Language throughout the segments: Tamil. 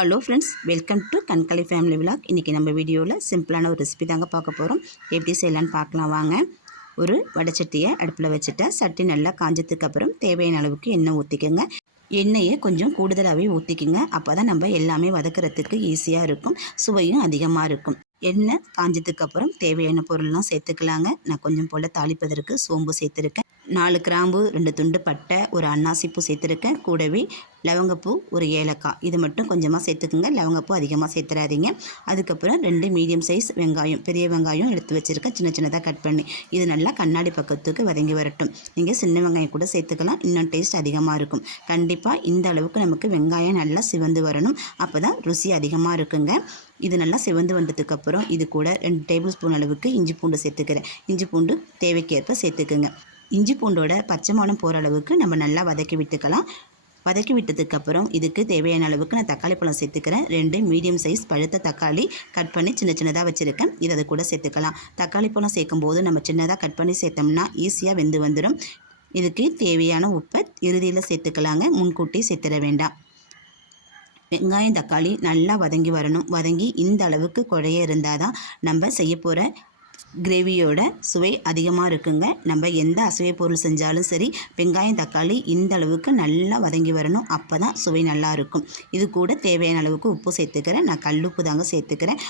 ஹலோ ஃப்ரெண்ட்ஸ், வெல்கம் டு கண்கலை ஃபேமிலி விலாக். இன்றைக்கி நம்ம வீடியோவில் சிம்பிளான ஒரு ரெசிபி தாங்க பார்க்க போகிறோம். எப்படி செய்யலான்னு பார்க்கலாம் வாங்க. ஒரு வடைச்சட்டியை அடுப்பில் வச்சுட்டேன். சட்டி நல்லா காஞ்சதுக்கு அப்புறம் தேவையான அளவுக்கு எண்ணெய் ஊற்றிக்கோங்க. எண்ணெயை கொஞ்சம் கூடுதலாகவே ஊற்றிக்குங்க. அப்போ தான் நம்ம எல்லாமே வதக்கிறதுக்கு ஈஸியாக இருக்கும், சுவையும் அதிகமாக இருக்கும். எண்ணெய் காஞ்சதுக்கப்புறம் தேவையான பொருள்லாம் சேர்த்துக்கலாங்க. நான் கொஞ்சம் போல் தாளிப்பதற்கு சோம்பு சேர்த்துருக்கேன், 4 கிராம்பு, 2 துண்டு பட்டை, ஒரு அன்னாசிப்பூ சேர்த்துருக்கேன். கூடவே லவங்கப்பூ, ஒரு ஏலக்காய், இது மட்டும் கொஞ்சமாக சேர்த்துக்குங்க. லவங்கப்பூ அதிகமாக சேர்த்துறாதீங்க. அதுக்கப்புறம் 2 மீடியம் சைஸ் வெங்காயம், பெரிய வெங்காயம் எடுத்து வச்சுருக்கேன், சின்ன சின்னதாக கட் பண்ணி. இது நல்லா கண்ணாடி பக்கத்துக்கு வதங்கி வரட்டும். நீங்கள் சின்ன வெங்காயம் கூட சேர்த்துக்கலாம், இன்னும் டேஸ்ட் அதிகமாக இருக்கும். கண்டிப்பாக இந்த அளவுக்கு நமக்கு வெங்காயம் நல்லா சிவந்து வரணும், அப்போ தான் ருசி அதிகமாக இருக்குங்க. இது நல்லா சிவந்து வந்ததுக்கப்புறம் இது கூட 2 டேபிள் ஸ்பூன் அளவுக்கு இஞ்சி பூண்டு சேர்த்துக்கிறேன். இஞ்சி பூண்டு தேவைக்கேற்ப சேர்த்துக்குங்க. இஞ்சி பூண்டோட பச்சை மணம் போகிற அளவுக்கு நம்ம நல்லா வதக்கி விட்டுக்கலாம். வதக்கி விட்டதுக்கப்புறம் இதுக்கு தேவையான அளவுக்கு நான் தக்காளி பழம் சேர்த்துக்கிறேன். 2 மீடியம் சைஸ் பழுத்த தக்காளி கட் பண்ணி சின்ன சின்னதாக வச்சுருக்கேன், இதை அது கூட சேர்த்துக்கலாம். தக்காளி பழம் சேர்க்கும்போது நம்ம சின்னதாக கட் பண்ணி சேர்த்தோம்னா ஈஸியாக வெந்து வந்துடும். இதுக்கு தேவையான உப்பை இறுதியில் சேர்த்துக்கலாங்க, முன்கூட்டி சேர்த்துட வேண்டாம். வெங்காயம் தக்காளி நல்லா வதங்கி வரணும். வதங்கி இந்த அளவுக்கு குழைய இருந்தால் தான் நம்ம செய்ய போகிற கிரேவியோட சுவை அதிகமாக இருக்குங்க. நம்ம எந்த அசைவ பொருள் செஞ்சாலும் சரி, வெங்காயம் தக்காளி இந்த அளவுக்கு நல்லா வதங்கி வரணும், அப்போ தான் சுவை நல்லா இருக்கும். இது கூட தேவையான அளவுக்கு உப்பு சேர்த்துக்கிறேன். நான் கல்லுப்பு தாங்க சேர்த்துக்கிறேன்.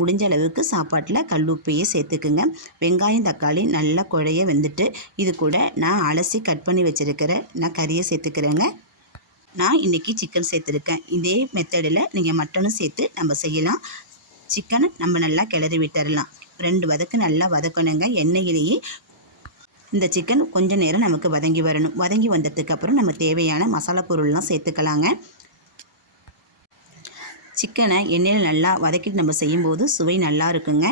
முடிஞ்ச அளவுக்கு சாப்பாட்டில் கல்லுப்பையே சேர்த்துக்குங்க. வெங்காயம் தக்காளி நல்லா குழைய வெந்துட்டு இது கூட நான் அலசி கட் பண்ணி வச்சுருக்கிறேன் நான் கறியை சேர்த்துக்கிறேங்க. நான் இன்றைக்கி சிக்கன் சேர்த்துருக்கேன். இதே மெத்தடில் நீங்கள் மட்டனும் சேர்த்து நம்ம செய்யலாம். சிக்கனை நம்ம நல்லா கிளறி விட்டுடலாம். 2 வதக்கு நல்லா வதக்கணுங்க. எண்ணெயிலேயே இந்த சிக்கன் கொஞ்சம் நேரம் நமக்கு வதங்கி வரணும். வதங்கி வந்ததுக்கப்புறம் நம்ம தேவையான மசாலா பொருள்லாம் சேர்த்துக்கலாங்க. சிக்கனை எண்ணெயில் நல்லா வதக்கிட்டு நம்ம செய்யும்போது சுவை நல்லா இருக்குங்க.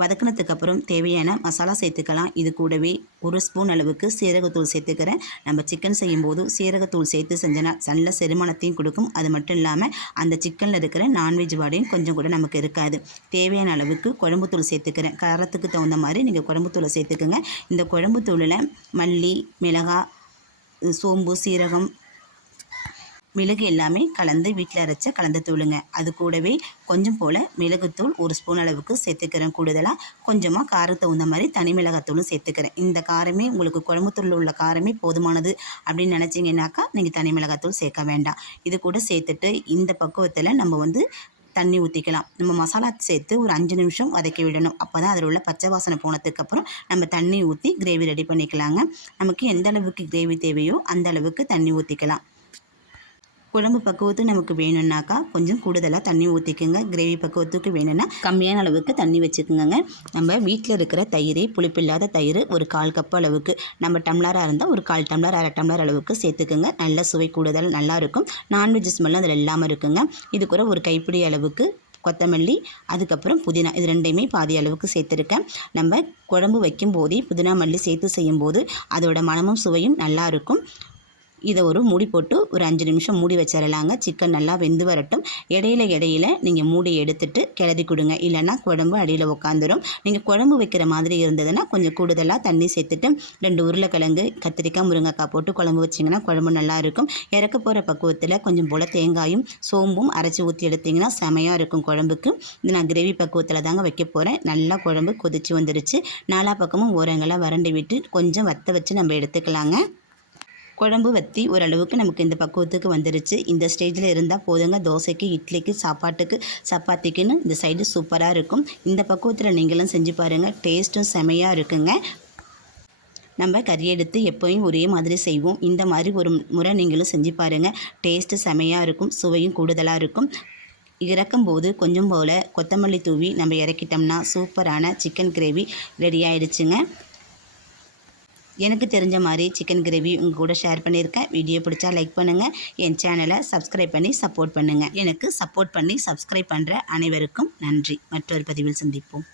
வதக்கினதுக்கப்புறம் தேவையான மசாலா சேர்த்துக்கலாம். இது கூடவே 1 ஸ்பூன் அளவுக்கு சீரகத்தூள் சேர்த்துக்கிறேன். நம்ம சிக்கன் செய்யும்போது சீரகத்தூள் சேர்த்து செஞ்சோன்னா நல்ல செரிமானத்தையும் கொடுக்கும். அது மட்டும் இல்லாமல் அந்த சிக்கனில் இருக்கிற நான்வெஜ் வாடையும் கொஞ்சம் கூட நமக்கு இருக்காது. தேவையான அளவுக்கு குழம்புத்தூள் சேர்த்துக்கிறேன். காரத்துக்கு தகுந்த மாதிரி நீங்கள் குழம்புத்தூளை சேர்த்துக்குங்க. இந்த குழம்புத்தூளில் மல்லி, மிளகாய், சோம்பு, சீரகம், மிளகு எல்லாமே கலந்து வீட்டில் அரைச்ச கலந்து தூளுங்க. அது கூடவே கொஞ்சம் போல் மிளகுத்தூள் 1 ஸ்பூன் அளவுக்கு சேர்த்துக்கிறேன். கூடுதலாக கொஞ்சமாக காரத்தை தகுந்த மாதிரி தனி மிளகாத்தூளும் சேர்த்துக்கிறேன். இந்த காரமே உங்களுக்கு குழம்புத்தூளில் உள்ள காரமே போதுமானது அப்படின்னு நினச்சிங்கனாக்கா நீங்கள் தனி மிளகாத்தூள் சேர்க்க வேண்டாம். இது கூட சேர்த்துட்டு இந்த பக்குவத்தில் நம்ம தண்ணி ஊற்றிக்கலாம். நம்ம மசாலா சேர்த்து ஒரு 5 நிமிஷம் வதக்கி விடணும். அப்போ தான் அதில் உள்ள பச்சை வாசனை போனதுக்கப்புறம் நம்ம தண்ணி ஊற்றி கிரேவி ரெடி பண்ணிக்கலாங்க. நமக்கு எந்த அளவுக்கு கிரேவி தேவையோ அந்த அளவுக்கு தண்ணி ஊற்றிக்கலாம். குழம்பு பக்குவத்துக்கு நமக்கு வேணும்னாக்கா கொஞ்சம் கூடுதலாக தண்ணி ஊற்றிக்குங்க. கிரேவி பக்குவத்துக்கு வேணும்னா கம்மியான அளவுக்கு தண்ணி வச்சுக்கோங்க. நம்ம வீட்டில் இருக்கிற தயிர், புளிப்பில்லாத தயிர் ஒரு 1/4 கப் அளவுக்கு, நம்ம டம்ளராக இருந்தால் ஒரு 1/4 டம்ளர் 1/2 டம்ளர் அளவுக்கு சேர்த்துக்குங்க. நல்ல சுவை கூடுதல் நல்லாயிருக்கும். நான்வெஜ் ஸ்மெல்லாம் அதில் இல்லாமல் இருக்குங்க. இது கூட ஒரு கைப்பிடி அளவுக்கு கொத்தமல்லி, அதுக்கப்புறம் புதினா, இது 2யுமே பாதி அளவுக்கு சேர்த்துருக்கேன். நம்ம குழம்பு வைக்கும் போதே புதினா மல்லி சேர்த்து செய்யும்போது அதோட மணமும் சுவையும் நல்லாயிருக்கும். இதை ஒரு மூடி போட்டு ஒரு 5 நிமிஷம் மூடி வச்சிடலாங்க. சிக்கன் நல்லா வெந்து வரட்டும். இடையில நீங்கள் மூடி எடுத்துட்டு கிளறி கொடுங்க, இல்லைன்னா குழம்பு அடியில் உட்காந்துரும். நீங்கள் குழம்பு வைக்கிற மாதிரி இருந்ததுன்னா கொஞ்சம் கூடுதலாக தண்ணி சேர்த்துட்டு 2 உருளைக்கிழங்கு, கத்திரிக்காய், முருங்கைக்காய் போட்டு குழம்பு வச்சிங்கன்னா குழம்பு நல்லாயிருக்கும். இறக்க போகிற பக்குவத்தில் கொஞ்சம் போல் தேங்காயும் சோம்பும் அரைச்சி ஊற்றி எடுத்திங்கன்னா செமையாக இருக்கும் குழம்புக்கு. இது நான் கிரேவி பக்குவத்தில் தாங்க வைக்க போகிறேன். நல்லா குழம்பு கொதிச்சு வந்துருச்சு. 4 பக்கமும் ஓரங்களாக வறண்டி விட்டு கொஞ்சம் வற்ற வச்சு நம்ம எடுத்துக்கலாங்க. குழம்பு வற்றி ஓரளவுக்கு நமக்கு இந்த பக்குவத்துக்கு வந்துருச்சு. இந்த ஸ்டேஜில் இருந்தால் போதுங்க. தோசைக்கு, இட்லிக்கு, சாப்பாட்டுக்கு, சப்பாத்திக்குன்னு இந்த சைடு சூப்பராக இருக்கும். இந்த பக்குவத்தில் நீங்களும் செஞ்சு பாருங்கள், டேஸ்ட்டும் செமையாக இருக்குங்க. நம்ம கறி எடுத்து எப்போயும் ஒரே மாதிரி செய்வோம். இந்த மாதிரி ஒரு முறை நீங்களும் செஞ்சு பாருங்கள், டேஸ்ட்டு செமையாக இருக்கும், சுவையும் கூடுதலாக இருக்கும். இறக்கும்போது கொஞ்சம் போல் கொத்தமல்லி தூவி நம்ம இறக்கிட்டோம்னா சூப்பரான சிக்கன் கிரேவி ரெடி ஆகிடுச்சுங்க. எனக்கு தெரிஞ்ச மாதிரி சிக்கன் கிரேவி உங்கள் கூட ஷேர் பண்ணியிருக்கேன். வீடியோ பிடிச்சா லைக் பண்ணுங்கள். என் சேனலை சப்ஸ்கிரைப் பண்ணி சப்போர்ட் பண்ணுங்கள். எனக்கு சப்போர்ட் பண்ணி சப்ஸ்கிரைப் பண்ணுற அனைவருக்கும் நன்றி. மற்றொரு பதிவில் சந்திப்போம்.